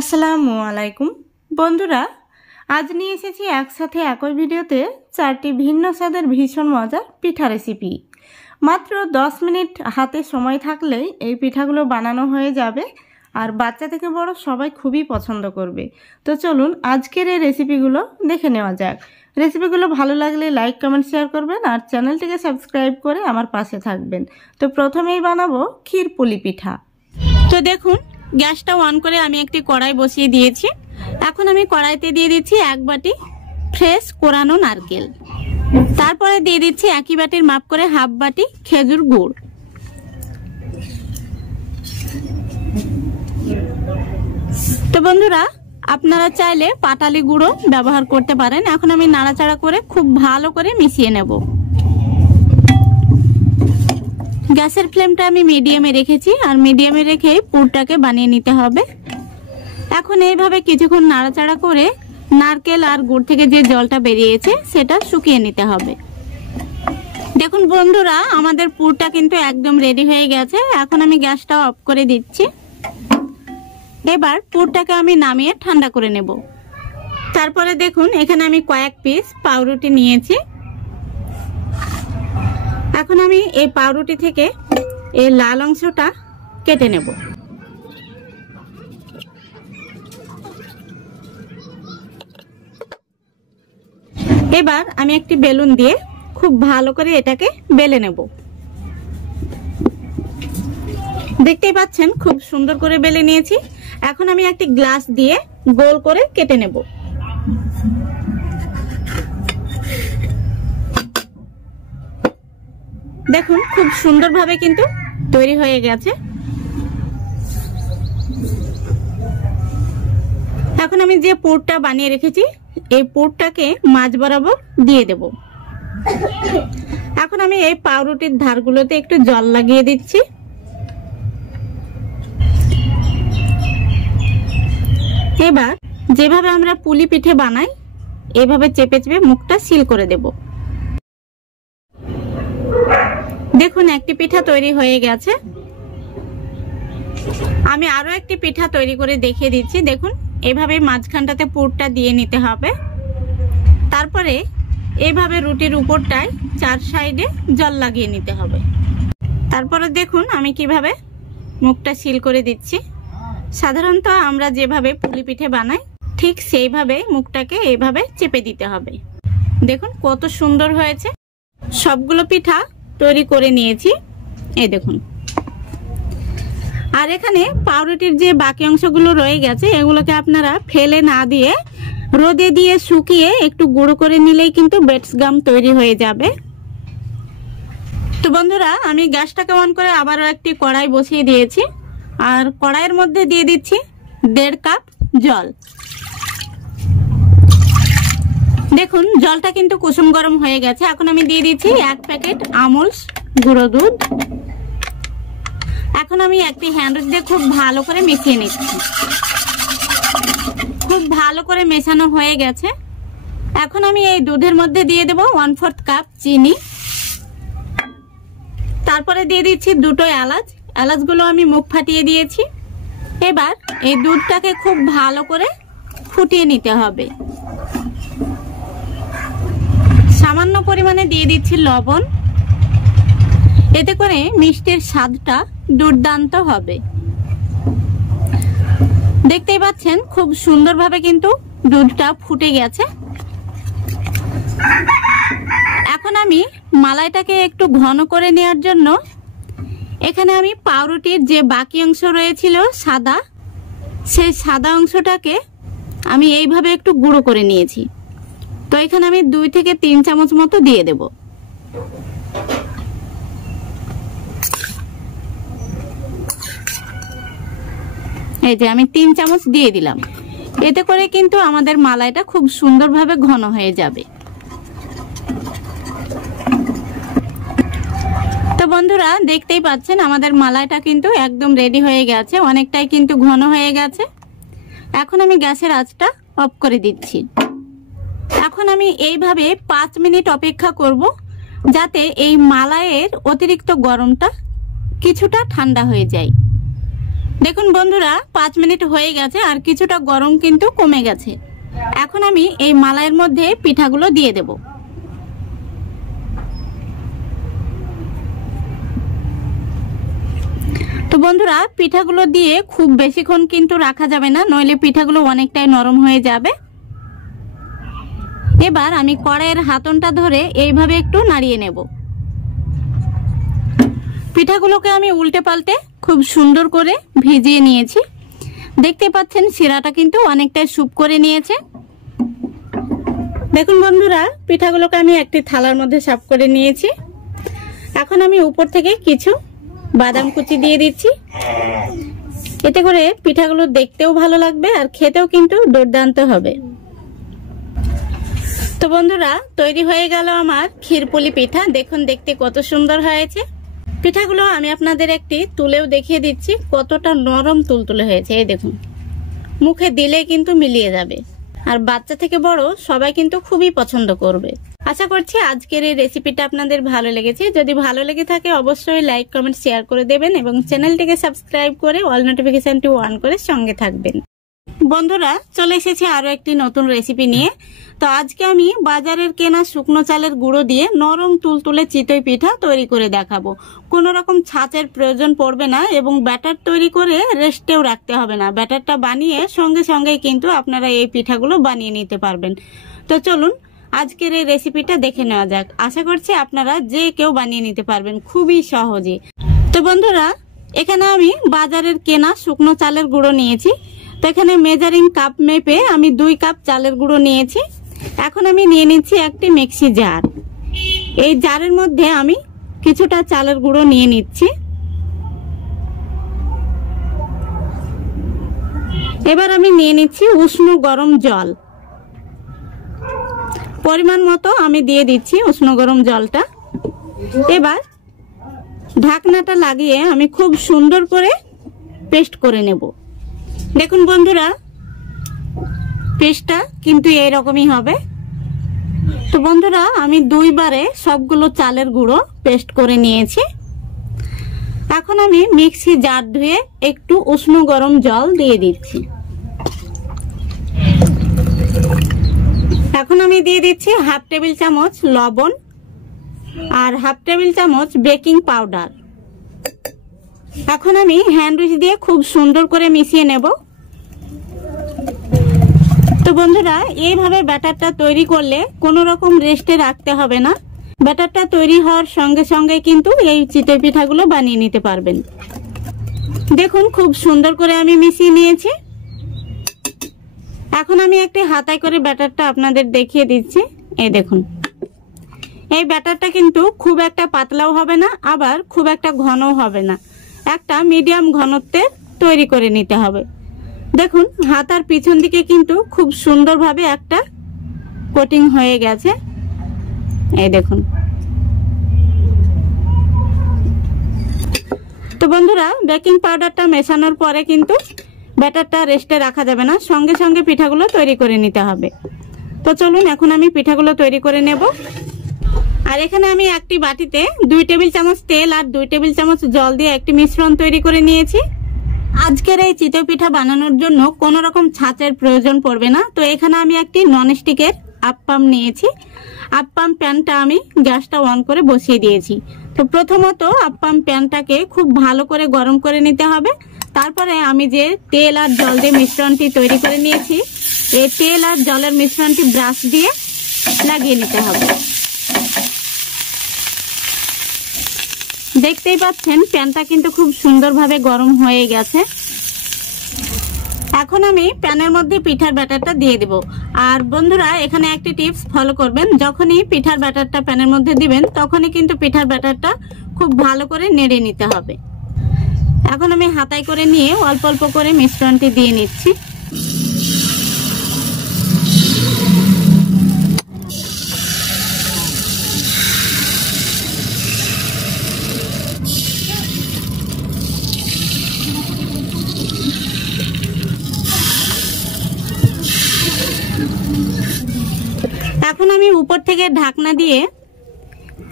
আসসালামু আলাইকুম বন্ধুরা, আজ নিয়ে এসেছি একসাথে একই ভিডিওতে 4টি ভিন্ন স্বাদের ভীষণ মজার পিঠা রেসিপি। মাত্র 10 মিনিট হাতে সময় থাকলেই এই পিঠাগুলো বানানো হয়ে যাবে আর বাচ্চা থেকে বড় সবাই খুবই পছন্দ করবে। তো চলুন আজকের এই রেসিপিগুলো দেখে নেওয়া যাক। রেসিপিগুলো ভালো লাগলে লাইক কমেন্ট শেয়ার করবেন আর চ্যানেলটিকে সাবস্ক্রাইব করে আমার পাশে থাকবেন। তো প্রথমেই বানাবো ক্ষীর পুলি পিঠা। তো দেখুন, গ্যাসটা অন করে আমি একটি কড়াই বসিয়ে দিয়েছি। এখন আমি কড়াইতে দিয়ে দিচ্ছি 1 বাটি ফ্রেশ কোরানো নারকেল। তারপরে দিয়ে দিচ্ছি একই বাটির মাপ করে হাফ বাটি খেজুর গুড়। তো বন্ধুরা, আপনারা চাইলে পাটালি গুঁড়ো ব্যবহার করতে পারেন। এখন আমি নাড়াচাড়া করে খুব ভালো করে মিশিয়ে নেব। গ্যাসের ফ্লেমটা আমি মিডিয়ামে রেখেছি আর মিডিয়ামে রেখেই পুরটাকে বানিয়ে নিতে হবে। এখন এইভাবে কিছুক্ষণ নাড়াচাড়া করে নারকেল আর গুড় থেকে যে জলটা বেরিয়েছে সেটা শুকিয়ে নিতে হবে। দেখুন বন্ধুরা, আমাদের পুরটা কিন্তু একদম রেডি হয়ে গেছে। এখন আমি গ্যাসটা অফ করে দিচ্ছি। এবার পুরটাকে আমি নামিয়ে ঠান্ডা করে নেব। তারপরে দেখুন, এখানে আমি কয়েক পিস পাউরুটি নিয়েছি। এখন আমি এই পাউরুটি থেকে এই লাল অংশটা কেটে নেব। এবার আমি একটি বেলুন দিয়ে খুব ভালো করে এটাকে বেলে নেব। দেখতেই পাচ্ছেন খুব সুন্দর করে বেলে নিয়েছি। এখন আমি একটি গ্লাস দিয়ে গোল করে কেটে নেব। দেখুন খুব সুন্দরভাবে কিন্তু তৈরি হয়ে গেছে। এখন আমি যে পুরটা বানিয়ে রেখেছি এই পুরটাকে মাঝ বরাবর দিয়ে দেব। এখন আমি এই পাউরুটির ধারগুলোতে একটু জল লাগিয়ে দিচ্ছি। এবার যেভাবে আমরা পুলি পিঠে বানাই এইভাবে চেপে চেপে মুখটা সিল করে দেব। দেখুন একটি পিঠা তৈরি হয়ে গেছে। আমি আরো একটি পিঠা তৈরি করে দেখিয়ে দিচ্ছি। দেখুন এইভাবে মাঝখানটাতে পুরটা দিয়ে নিতে হবে। তারপরে এইভাবে রুটির উপরটায় 4 সাইডে জল লাগিয়ে নিতে হবে। তারপরে দেখুন আমি কিভাবে মুখটা সিল করে দিচ্ছি। সাধারণত আমরা যেভাবে পুলি পিঠে বানাই ঠিক সেইভাবে মুখটাকে এইভাবে চেপে দিতে হবে। দেখুন কত সুন্দর হয়েছে। সবগুলো পিঠা তৈরি করে নিয়েছি, এই দেখুন। আর এখানে পাউরুটির যে বাকি অংশগুলো রয়ে গেছে এগুলোকে আপনারা ফেলে না দিয়ে রোদে দিয়ে শুকিয়ে একটু গুঁড়ো করে নিলেই কিন্তু বেটস গাম তৈরি হয়ে যাবে। তো বন্ধুরা, আমি গ্যাসটাকে অন করে আবারও একটি কড়াই বসিয়ে দিয়েছি আর কড়াইয়ের মধ্যে দিয়ে দিচ্ছি 1.5 কাপ জল। দেখুন জলটা কিন্তু কুসুম গরম হয়ে গেছে। এখন আমি দিয়ে দিচ্ছি 1 প্যাকেট আমুল গুঁড়ো দুধ। এখন আমি একটি হ্যান্ড উইস্ক দিয়ে খুব ভালো করে মিশিয়ে নিচ্ছি। খুব ভালো করে মেশানো হয়ে গেছে। এখন আমি এই দুধের মধ্যে দিয়ে দেব 1/4 কাপ চিনি। তারপরে দিয়ে দিচ্ছি 2টো এলাচ। এলাচগুলো আমি মুখ ফাটিয়ে দিয়েছি। এবার এই দুধটাকে খুব ভালো করে ফুটিয়ে নিতে হবে। সামান্য পরিমাণে দিয়ে দিচ্ছি লবণ। এতে করে মিষ্টির স্বাদটা দুর্দান্ত হবে। দেখতেই পাচ্ছেন খুব সুন্দরভাবে কিন্তু দুধটা ফুটে গেছে। এখন আমি মালাইটাকে একটু ঘন করে নেওয়ার জন্য এখানে আমি পাউরুটির যে বাকি অংশ রয়েছিল সাদা, সেই সাদা অংশটাকে আমি এইভাবে একটু গুঁড়ো করে নিয়েছি। তো এখানে আমি 2 থেকে 3 চামচ মতো দিয়ে দেব। এই যে আমি 3 চামচ দিয়ে দিলাম। এতে করে কিন্তু আমাদের মালাইটা খুব সুন্দরভাবে ঘন হয়ে যাবে। তো বন্ধুরা, দেখতেই পাচ্ছেন আমাদের মালাইটা কিন্তু একদম রেডি হয়ে গেছে, অনেকটাই কিন্তু ঘন হয়ে গেছে। এখন আমি গ্যাসের আঁচটা অফ করে দিচ্ছি। এখন আমি এইভাবে 5 মিনিট অপেক্ষা করব যাতে এই মালাইয়ের অতিরিক্ত গরমটা কিছুটা ঠান্ডা হয়ে যায়। দেখুন বন্ধুরা 5 মিনিট হয়ে গেছে আর কিছুটা গরম কিন্তু কমে গেছে। এখন আমি এই মালাইয়ের মধ্যে পিঠাগুলো দিয়ে দেব। তো বন্ধুরা পিঠাগুলো দিয়ে খুব বেশিক্ষণ কিন্তু রাখা যাবে না, নইলে পিঠাগুলো অনেকটাই নরম হয়ে যাবে। এবার আমি কড়াইয়ের হাতনটা ধরে এইভাবে একটু নাড়িয়ে নেব। পিঠাগুলোকে আমি উল্টে পাল্টে খুব সুন্দর করে ভিজিয়ে নিয়েছি। দেখতে পাচ্ছেন শিরাটা কিন্তু অনেকটাই স্যুপ করে নিয়েছে। দেখুন বন্ধুরা পিঠাগুলোকে আমি একটি থালার মধ্যে সাফ করে নিয়েছি। এখন আমি উপর থেকে কিছু বাদাম কুচি দিয়ে দিচ্ছি। এতে করে পিঠাগুলো দেখতেও ভালো লাগবে আর খেতেও কিন্তু দুর্দান্ত হবে। তো বন্ধুরা তৈরি হয়ে গেল আমার ক্ষীরপুলি পিঠা। দেখুন দেখতে কত সুন্দর হয়েছে। পিঠাগুলো আমি আপনাদের একটি তুলেও দেখিয়ে দিচ্ছি কতটা নরম তুলতুলে হয়েছে। এই দেখুন, মুখে দিলে কিন্তু মিলিয়ে যাবে আর বাচ্চা থেকে বড় সবাই কিন্তু খুবই পছন্দ করবে। আশা করছি আজকের এই রেসিপিটা আপনাদের ভালো লেগেছে। যদি ভালো লেগে থাকে অবশ্যই লাইক কমেন্ট শেয়ার করে দেবেন এবং চ্যানেলটিকে সাবস্ক্রাইব করে অল নোটিফিকেশনটি অন করে সঙ্গে থাকবেন। বন্ধুরা চলে এসেছি আরো একটি নতুন রেসিপি নিয়ে। তো আজকে আমি বাজারের কেনা শুকনো চালের গুঁড়ো দিয়ে নরম তুলতুলে চিতই পিঠা তৈরি করে দেখাবো। কোনো রকম ছাঁচের প্রয়োজন পড়বে না এবং ব্যাটার তৈরি করে রেস্টেও রাখতে হবে না। ব্যাটারটা বানিয়ে সঙ্গে সঙ্গেই কিন্তু আপনারা এই পিঠাগুলো বানিয়ে নিতে পারবেন। তো চলুন আজকের এই রেসিপিটা দেখে নেওয়া যাক। আশা করছি আপনারা যে কেউ বানিয়ে নিতে পারবেন খুবই সহজে। তো বন্ধুরা এখানে আমি বাজারের কেনা শুকনো চালের গুঁড়ো নিয়েছি। তো এখানে মেজারিং কাপ মেপে আমি 2 কাপ চালের গুঁড়ো নিয়েছি। এখন আমি নিয়ে নিচ্ছি একটি মিক্সি জার। এই জারের মধ্যে আমি কিছুটা চালের গুঁড়ো নিয়ে নিচ্ছি। এবার আমি নিয়ে নিচ্ছি উষ্ণ গরম জল। পরিমাণ মতো আমি দিয়ে দিচ্ছি উষ্ণ গরম জলটা। এবার ঢাকনাটা লাগিয়ে আমি খুব সুন্দর করে পেস্ট করে নেব। দেখুন বন্ধুরা পেস্টটা কিন্তু এইরকমই হবে। তো বন্ধুরা আমি 2 বারে সবগুলো চালের গুঁড়ো পেস্ট করে নিয়েছি। এখন আমি মিক্সি জার ধুয়ে একটু উষ্ণ গরম জল দিয়ে দিচ্ছি। এখন আমি দিয়ে দিচ্ছি হাফ টেবিল চামচ লবণ আর হাফ টেবিল চামচ বেকিং পাউডার। এখন আমি হ্যান্ড উইচ দিয়ে খুব সুন্দর করে মিশিয়ে নেব। তো বন্ধুরা এইভাবে ব্যাটারটা তৈরি করলে কোনো রকম রেস্টে রাখতে হবে না। ব্যাটারটা তৈরি হওয়ার সঙ্গে সঙ্গে কিন্তু এই চিতই পিঠাগুলো বানিয়ে নিতে পারবেন। দেখুন খুব সুন্দর করে আমি মিশিয়ে নিয়েছি। এখন আমি একটি হাতায় করে ব্যাটারটা আপনাদের দেখিয়ে দিচ্ছি। এই দেখুন এই ব্যাটারটা কিন্তু খুব একটা পাতলাও হবে না আবার খুব একটা ঘনও হবে না, একটা মিডিয়াম ঘনত্বে তৈরি করে নিতে হবে। দেখুন হাতার পিছন দিকে কিন্তু খুব সুন্দরভাবে একটা কোটিং হয়ে গেছে। এই দেখুন। তো বন্ধুরা বেকিং পাউডারটা মেশানোর পরে কিন্তু ব্যাটারটা রেস্টে রাখা যাবে না, সঙ্গে সঙ্গে পিঠাগুলো তৈরি করে নিতে হবে। তো চলুন এখন আমি পিঠাগুলো তৈরি করে নেব। আর এখানে আমি একটি বাটিতে 2 টেবিল চামচ তেল আর 2 টেবিল চামচ জল দিয়ে একটি মিশ্রণ তৈরি করে নিয়েছি। আজকের এই চিতই পিঠা বানানোর জন্য কোনো রকম ছাঁচের প্রয়োজন পড়বে না। তো এখানে আমি একটি ননস্টিকের আপ্পাম নিয়েছি। আপ্পাম প্যানটা আমি গ্যাসটা অন করে বসিয়ে দিয়েছি। তো প্রথমত আপ্পাম প্যানটাকে খুব ভালো করে গরম করে নিতে হবে। তারপরে আমি যে তেল আর জল দিয়ে মিশ্রণটি তৈরি করে নিয়েছি এই তেল আর জলের মিশ্রণটি ব্রাশ দিয়ে লাগিয়ে নিতে হবে। দেখতেই পাচ্ছেন প্যানটা কিন্তু খুব সুন্দরভাবে গরম হয়ে গেছে। এখন আমি প্যানের মধ্যে পিঠার ব্যাটারটা দিয়ে দেব। আর বন্ধুরা এখানে একটি টিপস ফলো করবেন, যখনই পিঠার ব্যাটারটা প্যানের মধ্যে দিবেন তখনই কিন্তু পিঠার ব্যাটারটা খুব ভালো করে নেড়ে নিতে হবে। এখন আমি হাতায় করে নিয়ে অল্প অল্প করে মিশ্রণটি দিয়ে নিচ্ছি। এখন আমি উপর থেকে ঢাকনা দিয়ে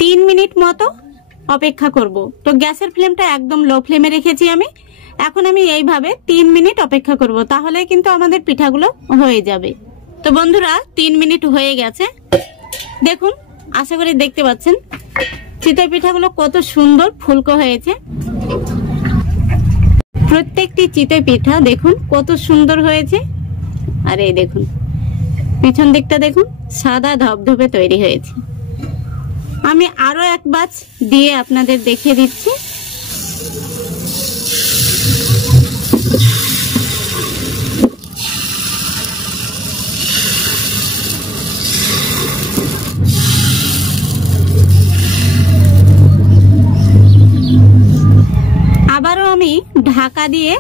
3 মিনিট মতো অপেক্ষা করব। তো গ্যাসের ফ্লেমটা একদম লো ফ্লেমে রেখেছি আমি। এখন আমি এইভাবে 3 মিনিট অপেক্ষা করব, তাহলে কিন্তু আমাদের পিঠাগুলো হয়ে যাবে। তো বন্ধুরা 3 মিনিট হয়ে গেছে, দেখুন আশা করি দেখতে পাচ্ছেন চিতই পিঠাগুলো কত সুন্দর ফুলকো হয়েছে। প্রত্যেকটি চিতই পিঠা দেখুন কত সুন্দর হয়েছে। আর এই দেখুন পিছন দিকটা দেখুন সাদা ধবধবে তৈরি হয়েছে। আমি আরো এক ব্যাচ দিয়ে আপনাদের দেখিয়ে দিচ্ছি। আবারও আমি ঢাকা দিয়ে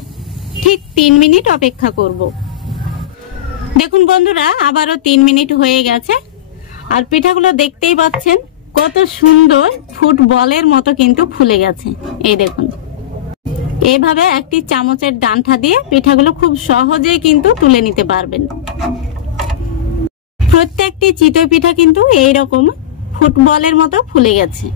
ঠিক 3 মিনিট অপেক্ষা করব। দেখুন বন্ধুরা আবারও 3 মিনিট হয়ে গেছে, আর পিঠাগুলো দেখতেই পাচ্ছেন কত সুন্দর ফুটবলের মতো কিন্তু ফুলে গেছে। এই দেখুন এইভাবে একটি চামচের ডান্ঠা দিয়ে পিঠাগুলো খুব সহজেই কিন্তু তুলে নিতে পারবেন। প্রত্যেকটি চিতই পিঠা কিন্তু এইরকম ফুটবলের মতো ফুলে গেছে।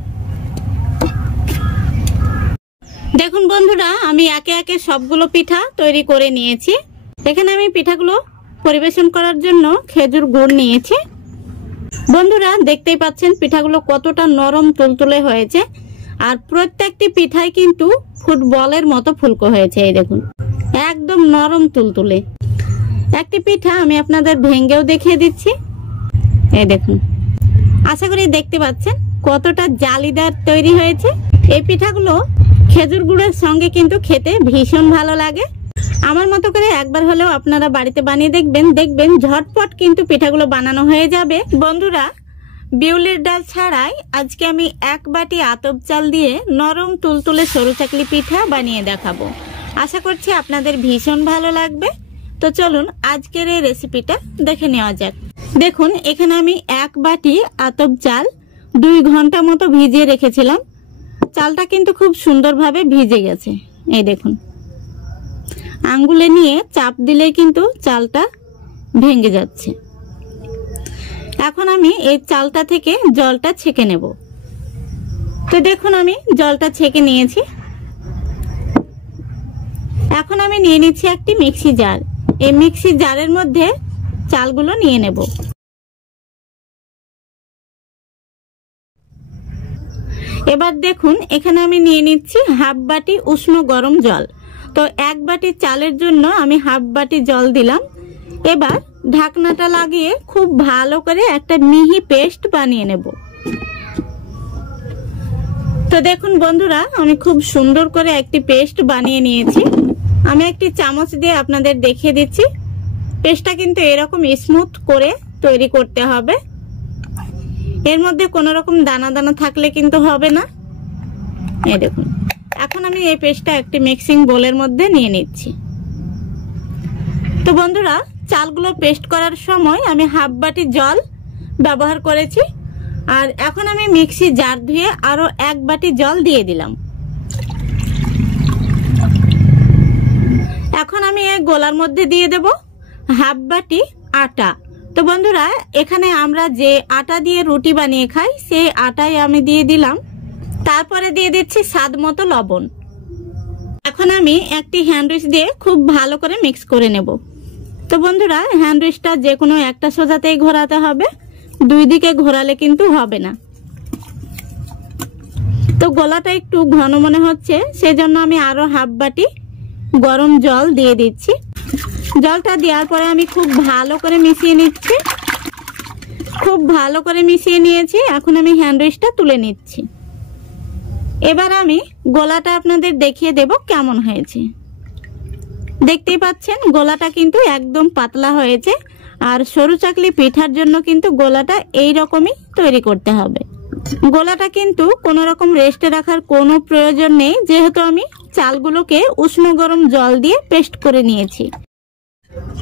দেখুন বন্ধুরা আমি একে একে সবগুলো পিঠা তৈরি করে নিয়েছি। এখানে আমি পিঠাগুলো পরিবেশন করার জন্য খেজুর গুড় নিয়েছি। বন্ধুরা দেখতেই পাচ্ছেন পিঠাগুলো কতটা নরম তুলতুলে হয়েছে, আর প্রত্যেকটি পিঠাই কিন্তু ফুটবলের মতো ফুলকো হয়েছে। এই দেখুন একদম নরম তুলতুলে। একটি পিঠা আমি আপনাদের ভেঙেও দেখিয়ে দিচ্ছি। এই দেখুন আশা করি দেখতে পাচ্ছেন কতটা জালিদার তৈরি হয়েছে। এই পিঠাগুলো খেজুর গুড়ের সঙ্গে কিন্তু খেতে ভীষণ ভালো লাগে। আমার মতো করে একবার হলেও আপনারা বাড়িতে বানিয়ে দেখবেন ঝটপট কিন্তু পিঠাগুলো বানানো হয়ে যাবে। বন্ধুরা বিউলির ডাল ছাড়াই আজকে আমি 1 বাটি আতপ চাল দিয়ে নরম তুলতুলে সরু চাকলি পিঠা বানিয়ে দেখাবো। আশা করছি আপনাদের ভীষণ ভালো লাগবে। তো চলুন আজকের এই রেসিপিটা দেখে নেওয়া যাক। দেখুন এখানে আমি 1 বাটি আতপ চাল 2 ঘন্টা মতো ভিজিয়ে রেখেছিলাম। চালটা কিন্তু খুব সুন্দরভাবে ভিজে গেছে। এই দেখুন আঙ্গুলে নিয়ে চাপ দিলে কিন্তু চালটা ভেঙে যাচ্ছে। এখন আমি এই চালটা থেকে জলটা ছেঁকে নেব। তো দেখুন আমি জলটা ছেঁকে নিয়েছি। এখন আমি নিয়ে নিচ্ছি একটি মিক্সি জার। এই মিক্সি জারের মধ্যে চালগুলো নিয়ে নেব। এবার দেখুন এখানে আমি নিয়ে নিচ্ছি 1/2 বাটি উষ্ণ গরম জল। তো 1 বাটি চালের জন্য আমি 1/2 বাটি জল দিলাম। এবার ঢাকনাটা লাগিয়ে খুব ভালো করে একটা মিহি পেস্ট বানিয়ে নেব। তো দেখুন বন্ধুরা আমি খুব সুন্দর করে একটি পেস্ট বানিয়ে নিয়েছি। আমি একটি চামচ দিয়ে আপনাদের দেখিয়ে দিচ্ছি। পেস্টটা কিন্তু এরকম স্মুথ করে তৈরি করতে হবে। এর মধ্যে কোনো রকম দানা দানা থাকলে কিন্তু হবে না। এই দেখুন এখন আমি এই পেস্টটা একটি মিক্সিং বোলের মধ্যে নিয়ে নিচ্ছি। তো বন্ধুরা চালগুলো পেস্ট করার সময় আমি 1/2 বাটি জল ব্যবহার করেছি। আর এখন আমি মিক্সি জার ধুয়ে আরো 1 বাটি জল দিয়ে দিলাম। এখন আমি এই গোলার মধ্যে দিয়ে দেব 1/2 বাটি আটা। তো বন্ধুরা এখানে আমরা যে আটা দিয়ে রুটি বানিয়ে খাই সেই আটাই আমি দিয়ে দিলাম। তারপরে দিয়ে দিচ্ছি স্বাদ মতো লবণ। এখন আমি একটি হ্যান্ড উইচ দিয়ে খুব ভালো করে মিক্স করে নেব। তো বন্ধুরা হ্যান্ড উইচটা যে কোনো একটা সোজাতেই ঘোরাতে হবে, 2 দিকে ঘোরালে কিন্তু হবে না। তো গলাটা একটু ঘন মনে হচ্ছে, সেজন্য আমি আরো 1/2 বাটি গরম জল দিয়ে দিচ্ছি। জলটা দেওয়ার পরে আমি খুব ভালো করে মিশিয়ে নিচ্ছি। খুব ভালো করে মিশিয়ে নিয়েছি। এখন আমি হ্যান্ড উইচটা তুলে নিচ্ছি। এবার আমি গোলাটা আপনাদের দেখিয়ে দেব কেমন হয়েছে। দেখতেই পাচ্ছেন গোলাটা কিন্তু একদম পাতলা হয়েছে। আর সরু চাকলি পিঠার জন্য কিন্তু গোলাটা এই রকমই তৈরি করতে হবে। গোলাটা কিন্তু কোনো রকম রেস্টে রাখার কোনো প্রয়োজন নেই, যেহেতু আমি চালগুলোকে উষ্ণ গরম জল দিয়ে পেস্ট করে নিয়েছি।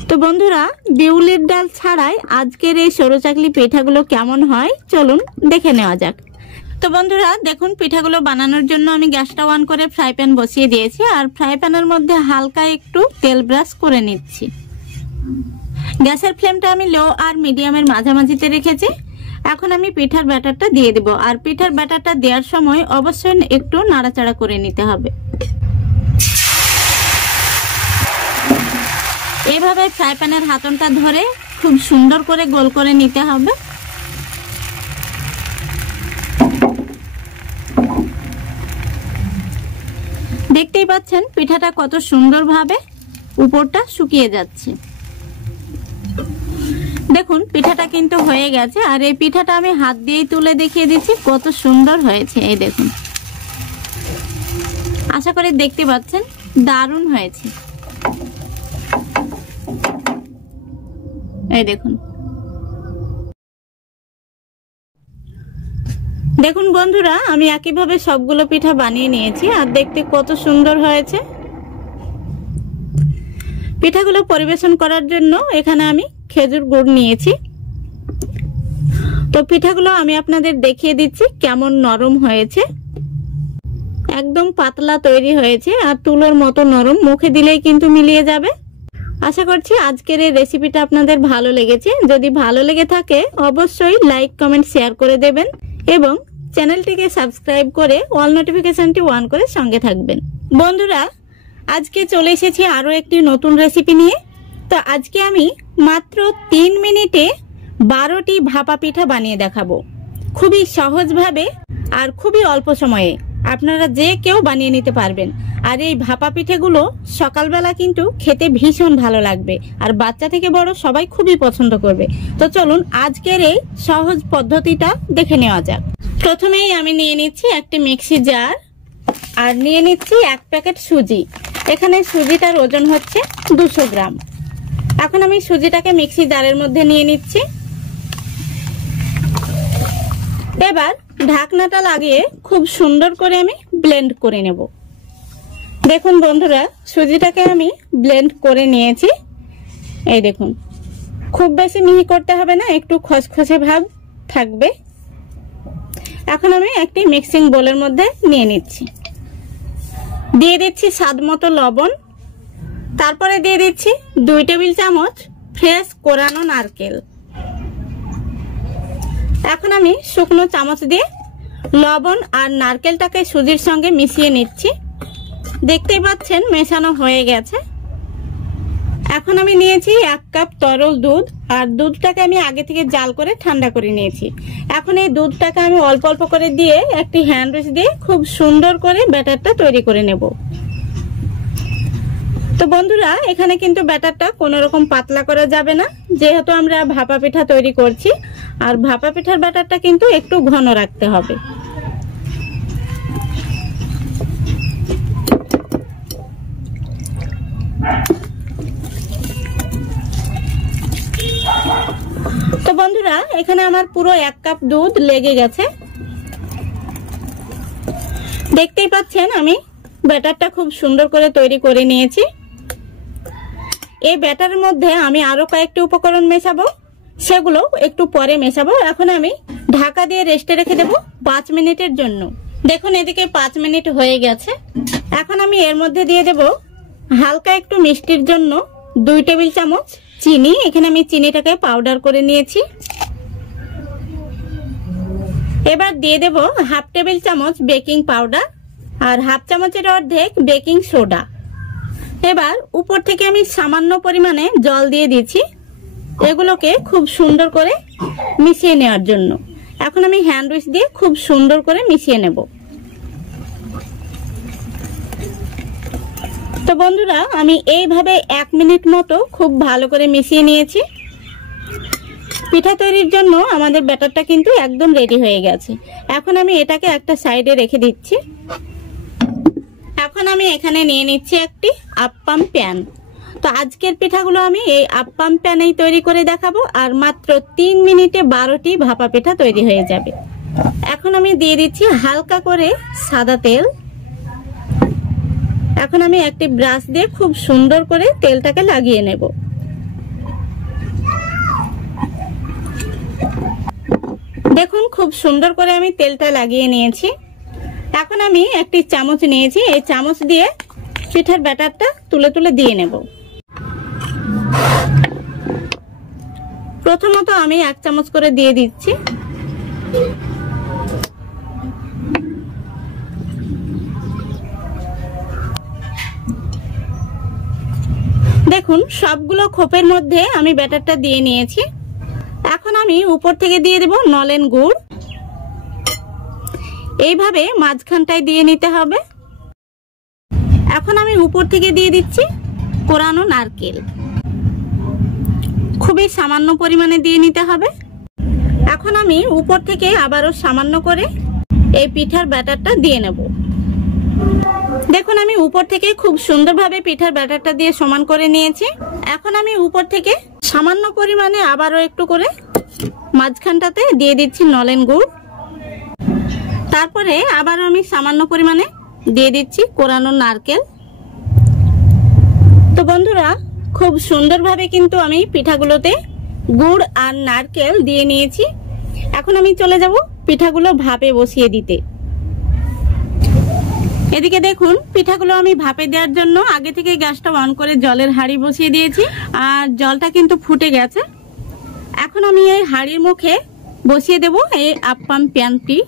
তো বন্ধুরা বিউলির ডাল ছাড়াই আজকের এই সরু চাকলি পিঠাগুলো কেমন হয় চলুন দেখে নেওয়া যাক। তো বন্ধুরা দেখুন পিঠাগুলো বানানোর জন্য আমি গ্যাসটা অন করে ফ্রাই প্যান বসিয়ে দিয়েছি। আর ফ্রাই প্যানের মধ্যে হালকা একটু তেল ব্রাশ করে নিচ্ছি। গ্যাসের ফ্লেমটা আমি লো আর মিডিয়ামের মাঝামাঝিতে রেখেছি। এখন আমি পিঠার ব্যাটারটা দিয়ে দেব। আর পিঠার ব্যাটারটা দেওয়ার সময় অবশ্যই একটু নাড়াচাড়া করে নিতে হবে। এইভাবে ফ্রাই প্যানের হাতলটা ধরে খুব সুন্দর করে গোল করে নিতে হবে। দেখতেই পাচ্ছেন পিঠাটা কত সুন্দরভাবে উপরটা শুকিয়ে যাচ্ছে। দেখুন পিঠাটা কিন্তু হয়ে গেছে, আর এই পিঠাটা আমি হাত দিয়েই তুলে দেখিয়ে দিচ্ছি কত সুন্দর হয়েছে। এই দেখুন, আশা করি দেখতে পাচ্ছেন দারুণ হয়েছে। এই দেখুন, দেখুন বন্ধুরা, আমি একইভাবে সবগুলো পিঠা বানিয়ে নিয়েছি আর দেখতে কত সুন্দর হয়েছে। পিঠাগুলো পরিবেশন করার জন্য এখানে আমি খেজুর গুড় নিয়েছি। তো পিঠাগুলো আমি আপনাদের দেখিয়ে দিচ্ছি কেমন নরম হয়েছে। একদম পাতলা তৈরি হয়েছে আর তুলোর মতো নরম, মুখে দিলেই কিন্তু মিলিয়ে যাবে। আশা করছি আজকের এই রেসিপিটা আপনাদের ভালো লেগেছে। যদি ভালো লেগে থাকে অবশ্যই লাইক, কমেন্ট, শেয়ার করে দেবেন এবং চ্যানেলটিকে সাবস্ক্রাইব করে অল নোটিফিকেশনটি অন করে সঙ্গে থাকবেন। বন্ধুরা, আজকে চলে এসেছি আরও একটি নতুন রেসিপি নিয়ে। তো আজকে আমি মাত্র 3 মিনিটে 12টি ভাপা পিঠা বানিয়ে দেখাবো, খুবই সহজভাবে আর খুবই অল্প সময়ে। আপনারা যে কেউ বানিয়ে নিতে পারবেন। আর এই ভাপা পিঠেগুলো সকালবেলা কিন্তু খেতে ভীষণ ভালো লাগবে, আর বাচ্চা থেকে বড় সবাই খুবই পছন্দ করবে। তো চলুন আজকের এই সহজ পদ্ধতিটা দেখে নেওয়া যাক। প্রথমেই আমি নিয়ে নিচ্ছি একটি মিক্সি জার আর নিয়ে নিচ্ছি 1 প্যাকেট সুজি। এখানে সুজিটার ওজন হচ্ছে 200 গ্রাম। এখন আমি সুজিটাকে মিক্সি জারের মধ্যে নিয়ে নিচ্ছি। এবার ঢাকনাটা লাগিয়ে খুব সুন্দর করে আমি ব্লেন্ড করে নেব। দেখুন বন্ধুরা, সুজিটাকে আমি ব্লেন্ড করে নিয়েছি। এই দেখুন, খুব বেশি মিহি করতে হবে না, একটু খসখসে ভাব থাকবে। এখন আমি একটি মিক্সিং বোলের মধ্যে নিয়ে নিচ্ছি। দিয়ে দিচ্ছি স্বাদ মতো লবণ, তারপরে দিয়ে দিচ্ছি 2 টেবিল চামচ ফ্রেশ কোরানো নারকেল। এখন আমি শুকনো চামচ দিয়ে লবণ আর নারকেলটাকে সুজির সঙ্গে মিশিয়ে নিচ্ছি। দেখতেই পাচ্ছেন মেশানো হয়ে গেছে। এখন আমি নিয়েছি 1 কাপ তরল দুধ, আর দুধটাকে আমি আগে থেকে জাল করে ঠান্ডা করে নিয়েছি। এখন এই দুধটাকে আমি অল্প অল্প করে দিয়ে একটি হ্যান্ড উইচ দিয়ে খুব সুন্দর করে ব্যাটারটা তৈরি করে নেব। তো বন্ধুরা, এখানে কিন্তু ব্যাটারটা কোনো রকম পাতলা করা যাবে না, যেহেতু আমরা ভাপা পিঠা তৈরি করছি। আর ভাপা পিঠার ব্যাটারটা কিন্তু একটু ঘন রাখতে হবে। তো বন্ধুরা, এখানে আমার পুরো 1 কাপ দুধ লেগে গেছে। দেখতেই পাচ্ছেন আমি ব্যাটারটা খুব সুন্দর করে তৈরি করে নিয়েছি। এই ব্যাটারের মধ্যে আমি আরো কয়েকটি উপকরণ মেশাবো, সেগুলো একটু পরে মেশাবো। এখন আমি ঢাকা দিয়ে রেস্টে রেখে দেব 5 মিনিটের জন্য। দেখুন এদিকে 5 মিনিট হয়ে গেছে। এখন আমি এর মধ্যে দিয়ে দেব হালকা একটু মিষ্টির জন্য 2 টেবিল চামচ চিনি। এখানে আমি চিনিটাকে পাউডার করে নিয়েছি। এবার দিয়ে দেব 1/2 টেবিল চামচ বেকিং পাউডার আর 1/2 চামচের অর্ধেক বেকিং সোডা। এবার উপর থেকে আমি সামান্য পরিমাণে জল দিয়ে দিচ্ছি এগুলোকে খুব সুন্দর করে মিশিয়ে নেওয়ার জন্য। এখন আমি হ্যান্ড উইচ দিয়ে খুব সুন্দর করে মিশিয়ে নেব। তো বন্ধুরা, আমি এইভাবে 1 মিনিট মতো খুব ভালো করে মিশিয়ে নিয়েছি। পিঠা তৈরির জন্য আমাদের ব্যাটারটা কিন্তু একদম রেডি হয়ে গেছে। এখন আমি এটাকে একটা সাইডে রেখে দিচ্ছি। এখন আমি এখানে নিয়ে নিচ্ছি একটি আপ্পাম প্যান। তো আজকের পিঠাগুলো আমি এই আপ্পাম প্যানেই তৈরি করে দেখাবো, আর মাত্র 3 মিনিটে 12টি ভাপা পিঠা তৈরি হয়ে যাবে। এখন আমি দিয়ে দিচ্ছি হালকা করে সাদা তেল। এখন আমি একটি ব্রাশ দিয়ে খুব সুন্দর করে তেলটাকে লাগিয়ে নেব। দেখুন খুব সুন্দর করে আমি তেলটা লাগিয়ে নিয়েছি। এখন আমি একটি চামচ নিয়েছি, এই চামচ দিয়ে পিঠার ব্যাটারটা তুলে তুলে দিয়ে নেব। প্রথমত আমি 1 চামচ করে দিয়ে দিচ্ছি। দেখুন দেখুন সবগুলো খোপের মধ্যে আমি ব্যাটারটা দিয়ে নিয়েছি। এখন আমি উপর থেকে দিয়ে দেব নলেন গুড়। এইভাবে মাঝখানটায় দিয়ে নিতে হবে। এখন আমি উপর থেকে দিয়ে দিচ্ছি কোরানো নারকেল। খুবই সামান্য পরিমাণে দিয়ে নিতে হবে। এখন আমি উপর থেকে আবারও সামান্য করে এই পিঠার ব্যাটারটা দিয়ে নেব। দেখুন আমি উপর থেকে খুব সুন্দরভাবে পিঠার ব্যাটারটা দিয়ে সমান করে নিয়েছি। এখন আমি উপর থেকে সামান্য পরিমাণে আবারও একটু করে মাঝখানটাতে দিয়ে দিচ্ছি নলেন গুড়। তারপরে আবারও আমি সামান্য পরিমাণে দিয়ে দিচ্ছি কোরানো নারকেল। তো বন্ধুরা খুব সুন্দরভাবে কিন্তু আমি পিঠাগুলোতে গুড় আর নারকেল দিয়ে নিয়েছি। এখন আমি চলে যাব পিঠাগুলো ভাপে বসিয়ে দিতে। এদিকে দেখুন পিঠাগুলো আমি ভাপে দেওয়ার জন্য আগে থেকে গ্যাসটা অন করে জলের হাঁড়ি বসিয়ে দিয়েছি আর জলটা কিন্তু ফুটে গেছে। এখন আমি এই হাঁড়ির মুখে বসিয়ে দেব এই আপ্পাম প্যানটি।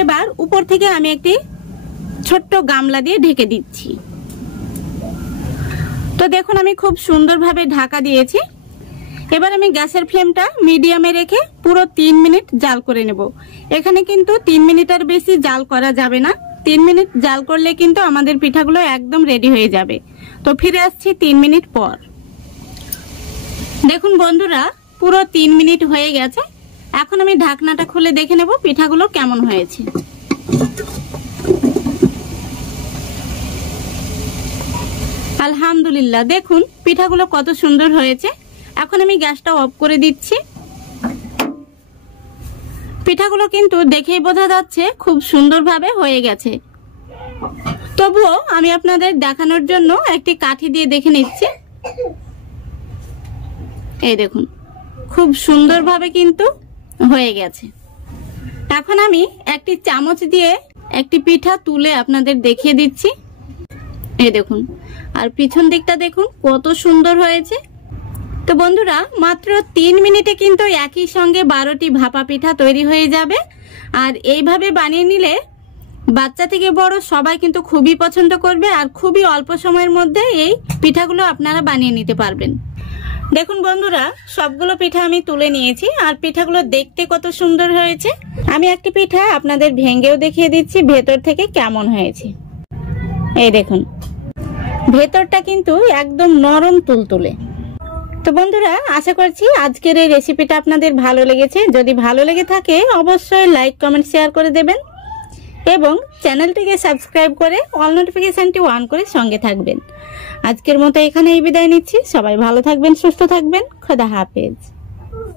এবার উপর থেকে আমি একটি ছোট্ট গামলা দিয়ে ঢেকে দিচ্ছি। তো দেখুন আমি খুব সুন্দরভাবে ঢাকা দিয়েছি। এবার আমি গ্যাসের ফ্লেমটা মিডিয়ামে রেখে পুরো 3 মিনিট জাল করে নেব। এখানে কিন্তু 3 মিনিটের বেশি জাল করা যাবে না। 3 মিনিট জাল করলে কিন্তু আমাদের পিঠাগুলো একদম রেডি হয়ে যাবে। তো ফিরে আসছি 3 মিনিট পর। দেখুন বন্ধুরা পুরো 3 মিনিট হয়ে গেছে। এখন আমি ঢাকনাটা খুলে দেখে নেব পিঠাগুলো কেমন হয়েছে। আলহামদুলিল্লাহ দেখুন পিঠাগুলো কত সুন্দর হয়েছে। এখন আমি গ্যাসটা অফ করে দিচ্ছি। পিঠাগুলো কিন্তু দেখেই বোঝা যাচ্ছে খুব সুন্দরভাবে হয়ে গেছে। তবুও আমি আপনাদের দেখানোর জন্য একটি কাঠি দিয়ে দেখে নিচ্ছি। এই দেখুন খুব সুন্দরভাবে কিন্তু হয়ে গেছে। এখন আমি একটি চামচ দিয়ে একটি পিঠা তুলে আপনাদের দেখিয়ে দিচ্ছি। এই দেখুন আর পিছন দিকটা দেখুন কত সুন্দর হয়েছে। তো বন্ধুরা মাত্র 3 মিনিটে কিন্তু একই সঙ্গে 12টি ভাপা পিঠা তৈরি হয়ে যাবে। আর এইভাবে বানিয়ে নিলে বাচ্চা থেকে বড় সবাই কিন্তু খুবই পছন্দ করবে আর খুবই অল্প সময়ের মধ্যে এই পিঠাগুলো আপনারা বানিয়ে নিতে পারবেন। দেখুন বন্ধুরা সবগুলো পিঠা আমি তুলে নিয়েছি আর পিঠাগুলো দেখতে কত সুন্দর হয়েছে। আমি একটি পিঠা আপনাদের ভেঙেও দেখিয়ে দিচ্ছি ভেতর থেকে কেমন হয়েছে। এই দেখুন ভেতরটা কিন্তু একদম নরম তুলতুলে। তো বন্ধুরা আশা করছি আজকের এই রেসিপিটা আপনাদের ভালো লেগেছে। যদি ভালো লেগে থাকে অবশ্যই লাইক কমেন্ট শেয়ার করে দেবেন এবং চ্যানেলটিকে সাবস্ক্রাইব করে অল নোটিফিকেশনটি অন করে সঙ্গে থাকবেন। আজকের মতো এখানেই বিদায় নিচ্ছি। সবাই ভালো থাকবেন, সুস্থ থাকবেন। খোদা হাফেজ।